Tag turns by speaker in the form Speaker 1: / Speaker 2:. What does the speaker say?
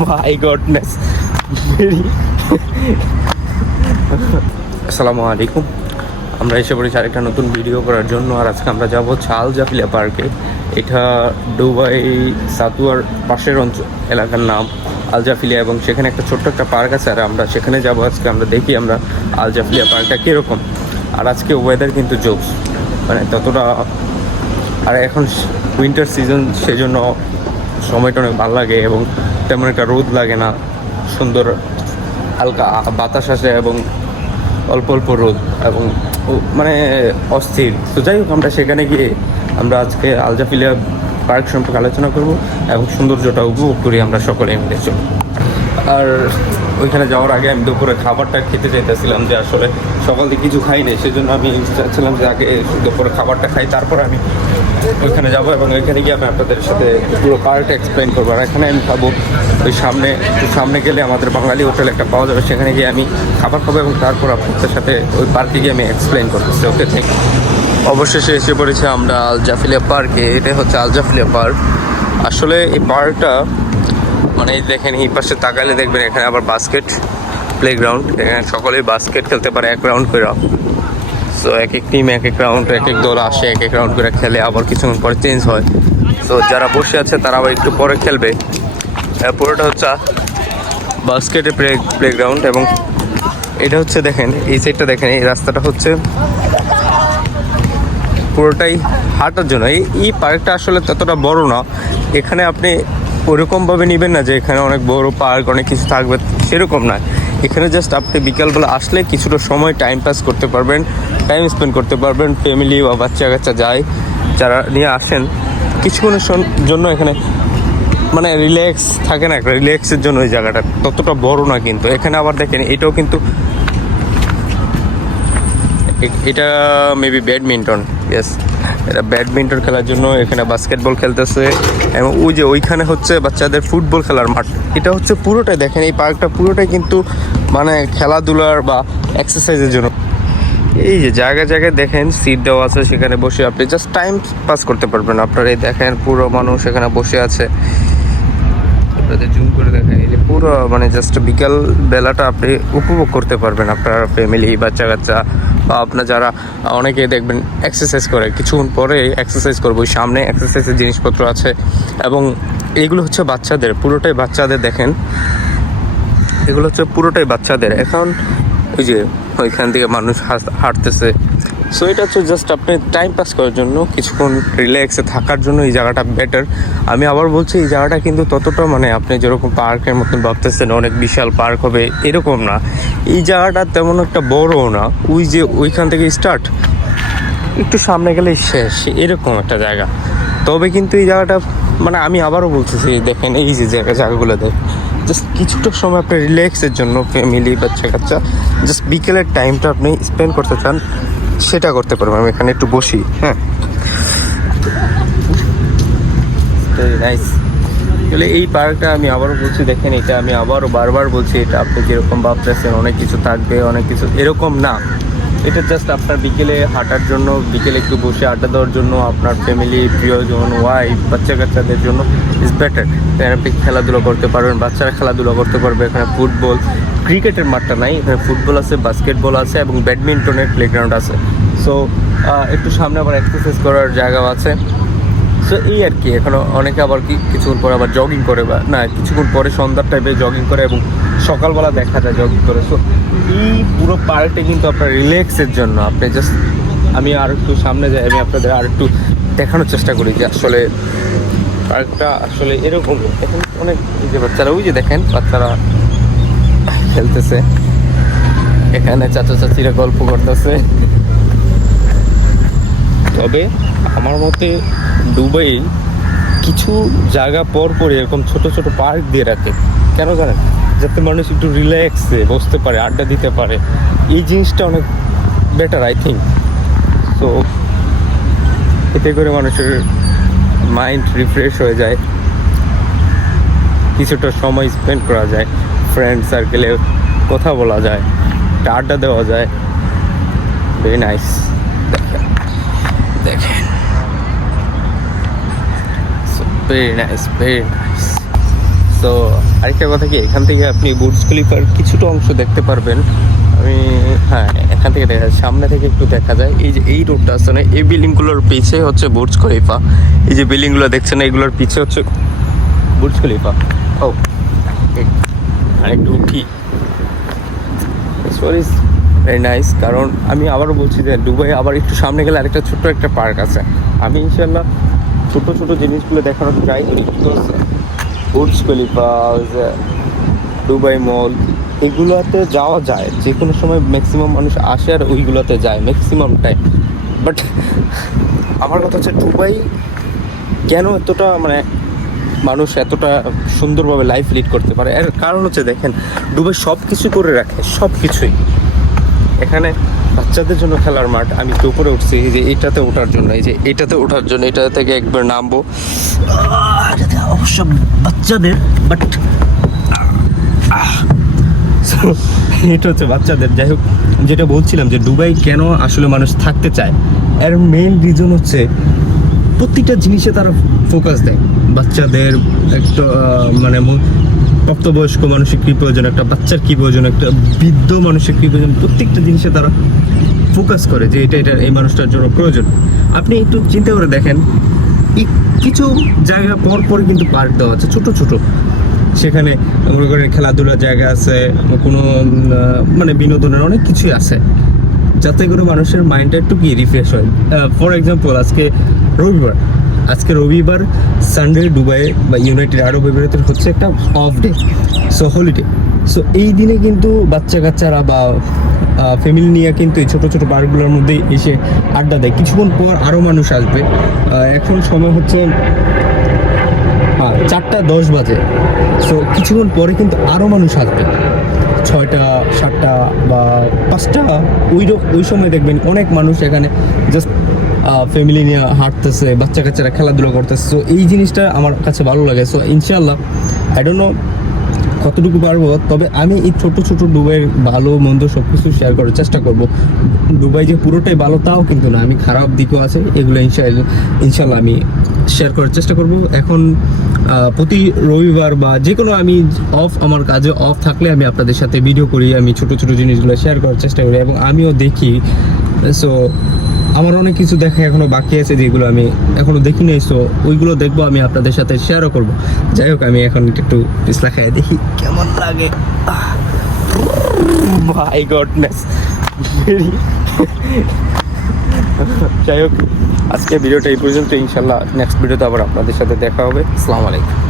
Speaker 1: মাই goodness আসসালামু আলাইকুম। আমরা এসে পড়েছি আরেকটা নতুন ভিডিও করার জন্য, আর আজকে আমরা যাব ছাল জাফিলিয়া পার্কে এটা দুবাই সাতুয়ার পাশের অঞ্চল এলাকার নাম, আল জাফিলিয়া এবং সেখানে একটা ছোট্ট একটা পার্ক আছে, আর আমরা সেখানে যাব আজকে। আমরা দেখি আমরা আল জাফিলিয়া পার্কটা কীরকম। আর আজকে ওয়েদার কিন্তু জোকস মানে ততটা আর এখন উইন্টার সিজন সেজন্য সময়টা অনেক ভালো লাগে, এবং তেমন একটা রোদ লাগে না, সুন্দর হালকা বাতাস আসে এবং অল্প অল্প রোদ এবং মানে অস্থির। তো যাই হোক, আমরা সেখানে গিয়ে আমরা আজকে আলজাফিলিয়া পার্ক সম্পর্কে আলোচনা করব এবং সৌন্দর্যটা উপভোগ করি আমরা সকলে মিলে চলব আর ওইখানে যাওয়ার আগে আমি দুপুরে খাবারটা খেতে চাইতেছিলাম যে আসলে সকাল থেকে কিছু খাই নাই, সেজন্য আমি চাচ্ছিলাম যে আগে দুপুরে খাবারটা খাই, তারপর আমি ওইখানে যাব এবং ওইখানে গিয়ে আমি আপনাদের সাথে পুরো পার্কটা এক্সপ্লেন করব। আর এখানে আমি খাব ওই সামনে সামনে গেলে আমাদের বাঙালি হোটেল একটা পাওয়া যাবে, সেখানে গিয়ে আমি খাবার খাব এবং তারপর আপনাদের সাথে ওই পার্কে গিয়ে আমি এক্সপ্লেন করতেছি ওকে থ্যাংক অবশেষে এসে পড়েছে আমরা আল জাফিলিয়া পার্কে এটা হচ্ছে আল জাফিলিয়া পার্ক আসলে এই পার্কটা মানে এই দেখেন, এই পাশে তাকালে দেখবেন এখানে আবার বাস্কেট প্লেগ্রাউন্ড এখানে সকলেই বাস্কেট খেলতে পারে, এক রাউন্ড করে। সো এক এক টিম এক এক রাউন্ড এক এক দল আসে, এক এক রাউন্ড করে খেলে, আবার কিছুক্ষণ পরে চেঞ্জ হয়। তো যারা বসে আছে তারা আবার একটু পরে খেলবে। পুরোটা হচ্ছে বাস্কেটের প্লে প্লেগ্রাউন্ড এবং এটা হচ্ছে দেখেন, এই সাইডটা দেখেন, এই রাস্তাটা হচ্ছে পুরোটাই হাঁটার জন্য। এই এই পার্কটা আসলে ততটা বড় না। এখানে আপনি ওরকমভাবে নেবেন না যে এখানে অনেক বড় পার্ক, অনেক কিছু থাকবে, সেরকম না। এখানে জাস্ট আপনি বিকালবেলা আসলে কিছুটা সময় টাইম পাস করতে পারবেন টাইম স্পেন্ড করতে পারবেন ফ্যামিলি বা বাচ্চা কাচ্চা যায় যারা নিয়ে আসেন। কিছুক্ষণের জন্য এখানে মানে রিল্যাক্স থাকে না, একটা রিল্যাক্সের জন্য ওই জায়গাটা ততটা বড় না কিন্তু। এখানে আবার দেখেন, এটাও কিন্তু এটা মেবি ব্যাডমিন্টন ইয়েস এটা ব্যাডমিন্টন খেলার জন্য এখানে বাস্কেটবল খেলতেছে। এবং ওই যে ওইখানে হচ্ছে বাচ্চাদের ফুটবল খেলার মাঠ। এটা হচ্ছে পুরোটাই দেখেন, এই পার্কটা পুরোটাই কিন্তু মানে খেলাধুলার বা এক্সারসাইজের জন্য। এই যে জায়গায় জায়গায় দেখেন সিট দেওয়া আছে, সেখানে বসে আপনি জাস্ট টাইম পাস করতে পারবেন। আপনার এই দেখেন পুরো মানুষ এখানে বসে আছে। আপনাদের জুম করে দেখেন এই যে পুরো মানে জাস্ট বিকাল বেলাটা আপনি উপভোগ করতে পারবেন আপনার ফ্যামিলি বাচ্চা কাচ্চা বা আপনার যারা, অনেকে দেখবেন এক্সারসাইজ করে। কিছুক্ষণ পরে এক্সারসাইজ করব। সামনে এক্সারসাইজের জিনিসপত্র আছে। এবং এইগুলো হচ্ছে বাচ্চাদের, পুরোটাই বাচ্চাদের দেখেন। এগুলো হচ্ছে পুরোটাই বাচ্চাদের। এখন ওই যে ওইখান থেকে মানুষ হাঁটতেছে। সো এটা হচ্ছে জাস্ট আপনি টাইম পাস করার জন্য, কিছুক্ষণ রিল্যাক্সে থাকার জন্য এই জায়গাটা বেটার আমি আবার বলছি, এই জায়গাটা কিন্তু ততটা মানে আপনি যেরকম পার্কের মতন ভাবতেছেন, অনেক বিশাল পার্ক হবে, এরকম না। এই জায়গাটা তেমন একটা বড়ও না। ওই যে ওইখান থেকে স্টার্ট একটু সামনে গেলেই শেষ। এরকম একটা জায়গা। তবে কিন্তু এই জায়গাটা মানে আমি আবারও বলতেছি, দেখেন এই যে জায়গা জায়গাগুলো দেখ জাস্ট কিছুটা সময় আপনি রিল্যাক্সের জন্য ফ্যামিলি বাচ্চা কাচ্চা জাস্ট বিকেলের টাইমটা আপনি স্পেন্ড করতে চান। সেটা করতে পারবেন আমি এখানে একটু বসি হ্যাঁ। এই পার্কটা আমি আবারও বলছি, দেখেন এটা আমি আবারও বারবার বলছি, এটা আপনি যেরকম ভাবতেছেন, অনেক কিছু থাকবে, অনেক কিছু, এরকম না। এটা জাস্ট আপনার বিকেলে হাঁটার জন্য, বিকেলে একটু বসে আড্ডা দেওয়ার জন্য, আপনার ফ্যামিলি প্রিয়জন ওয়াইফ বাচ্চা কাচ্চাদের জন্য। ইজ বেটার আপনি খেলাধুলা করতে পারবেন, বাচ্চারা খেলাধুলো করতে পারবে, এখানে ফুটবল ক্রিকেটের মাঠটা নাই, এখানে ফুটবল আছে বাস্কেটবল আছে এবং ব্যাডমিন্টনের প্লেগ্রাউন্ড আছে। সো একটু সামনে আবার এক্সারসাইজ করার জায়গাও আছে। সো এই আর কি, এখনও অনেকে আবার কি কিছুক্ষণ পরে আবার জগিং করে বা, না, কিছুক্ষণ পরে সন্ধ্যার টাইপে জগিং করে এবং সকালবেলা দেখা যায় জগিং করে। সো এই পুরো পার্কটা কিন্তু আপনার রিল্যাক্সের জন্য। আপনি জাস্ট আমি আর একটু সামনে যাই, আমি আপনাদের আর একটু দেখানোর চেষ্টা করি যে আসলে পার্কটা আসলে এরকম। এখন অনেক যে বাচ্চারা, ওই যে দেখেন বাচ্চারা খেলতেছে। এখানে চাচা চাচিরা গল্প করতেছে। তবে আমার মতে দুবাই কিছু জায়গা পর পর এরকম ছোট ছোট পার্ক দিয়ে রাখে। কেন জানেন? যাতে মানুষ একটু রিল্যাক্সে বসতে পারে, আড্ডা দিতে পারে। এই জিনিসটা অনেক বেটার আই থিঙ্ক সো এতে করে মানুষের মাইন্ড রিফ্রেশ হয়ে যায়। কিছুটা সময় স্পেন্ড করা যায়। ফ্রেন্ড সার্কেলে কথা বলা যায়, একটা আড্ডা দেওয়া যায়। ভেরি নাইস দেখেন। Very nice very nice so আরেকটা কথা কি, এখান থেকে আপনি বুটস খলিফার কিছুটা অংশ দেখতে পারবেন। আমি হ্যাঁ এখান থেকে দেখা যায়, সামনে থেকে একটু দেখা যায়। এই যে এই রোডটা আছে না, এই বিল্ডিংগুলোর পিছে হচ্ছে বুটস খলিফা এই যে বিল্ডিংগুলো দেখছেন এগুলোর পিছে হচ্ছে বুটস খলিফা ও আরেকটু উঠি। সরি ভেরি নাইস কারণ আমি আবারও বলছি যে দুবাই আবার একটু সামনে গেলে আরেকটা ছোট্ট একটা পার্ক আছে। আমি ইনশাল্লাহ ছোটো ছোটো জিনিসগুলো দেখানোর ট্রাই করি because Burj Khalifa Dubai mall, এগুলোতে যাওয়া যায়। যে কোনো সময় ম্যাক্সিমাম মানুষ আসে আর ওইগুলোতে যায় ম্যাক্সিমাম টাইম বাট আমার কথা হচ্ছে দুবাই কেন এতটা মানে মানুষ এতটা সুন্দরভাবে লাইফ লিড করতে পারে? এর কারণ হচ্ছে দেখেন ডুবে সব কিছু করে রাখে সব কিছুই এখানে বাচ্চাদের জন্য খেলার মাঠ, আমি তো উপরে উঠছি যে এইটাতে ওঠার জন্য, এই যে এটাতে ওঠার জন্য, এটা থেকে একবার নামবো। অবশ্য বাচ্চাদের বাট এটা হচ্ছে বাচ্চাদের, যাই হোক, যেটা বলছিলাম যে দুবাই কেন আসলে মানুষ থাকতে চায়, এর মেইন রিজন হচ্ছে প্রত্যেকটা জিনিসে তারা ফোকাস দেয়। বাচ্চাদের একটা মানে প্রাপ্তবয়স্ক মানুষের কী প্রয়োজন, একটা বাচ্চার কী প্রয়োজন, একটা বৃদ্ধ মানুষের কী প্রয়োজন, প্রত্যেকটা জিনিসে তারা ফোকাস করে যে এটা এটা এই মানুষটার জন্য প্রয়োজন। আপনি একটু চিন্তা করে দেখেন কিছু জায়গা পর পর কিন্তু পার্ক দেওয়া আছে, ছোট ছোট। সেখানে মনে করেন খেলাধুলার জায়গা আছে, কোনো মানে বিনোদনের অনেক কিছুই আছে। যাতে করে মানুষের মাইন্ডটা একটু কি রিফ্রেশ হয়। ফর এক্সাম্পল আজকে রবিবার। আজকে রবিবার সানডে দুবাই বা ইউনাইটেড আরব এমিরেটের হচ্ছে একটা off day so holiday so এই দিনে কিন্তু বাচ্চা কাচ্চারা বা ফ্যামিলি নিয়ে কিন্তু এই ছোটো ছোটো পার্কগুলোর মধ্যে এসে আড্ডা দেয়। কিছুক্ষণ পর আরও মানুষ আসবে। এখন সময় হচ্ছে চারটা দশ বাজে। সো কিছুক্ষণ পরে কিন্তু আরও মানুষ আসবে। ছয়টা, সাতটা বা পাঁচটা, ওই ওই সময় দেখবেন অনেক মানুষ এখানে জাস্ট ফ্যামিলি নিয়ে হাঁটতেছে বাচ্চা কাচ্চারা খেলাধুলো করতেছে। সো এই জিনিসটা আমার কাছে ভালো লাগে। সো ইনশাল্লাহ আই ডোন্ট নো কতটুকু পারব, তবে আমি এই ছোট ছোট দুবাইয়ের ভালো, মন্দ সব কিছু শেয়ার করার চেষ্টা করব। দুবাই যে পুরোটাই ভালো, তাও কিন্তু না, আমি খারাপ দিকও আছে, এগুলো ইনশাল্লাহ ইনশাল্লাহ আমি শেয়ার করার চেষ্টা করব। এখন প্রতি রবিবার বা যে কোনো আমি অফ আমার কাজে অফ থাকলে আমি আপনাদের সাথে ভিডিও করি, আমি ছোট ছোট জিনিসগুলো শেয়ার করার চেষ্টা করি, এবং আমিও দেখি। সো আমার অনেক কিছু দেখা এখনও বাকি আছে যেগুলো আমি এখনও দেখি নাই সো ওইগুলো দেখব, আমি আপনাদের সাথে শেয়ারও করব। যাই হোক, আমি এখন একটু পিছলা খাই দেখি কেমন লাগে। মাই যাই হোক আজকে ভিডিওটা এই পর্যন্ত ইনশাল্লাহ নেক্সট ভিডিওতে আবার আপনাদের সাথে দেখা হবে। আসসালামু আলাইকুম।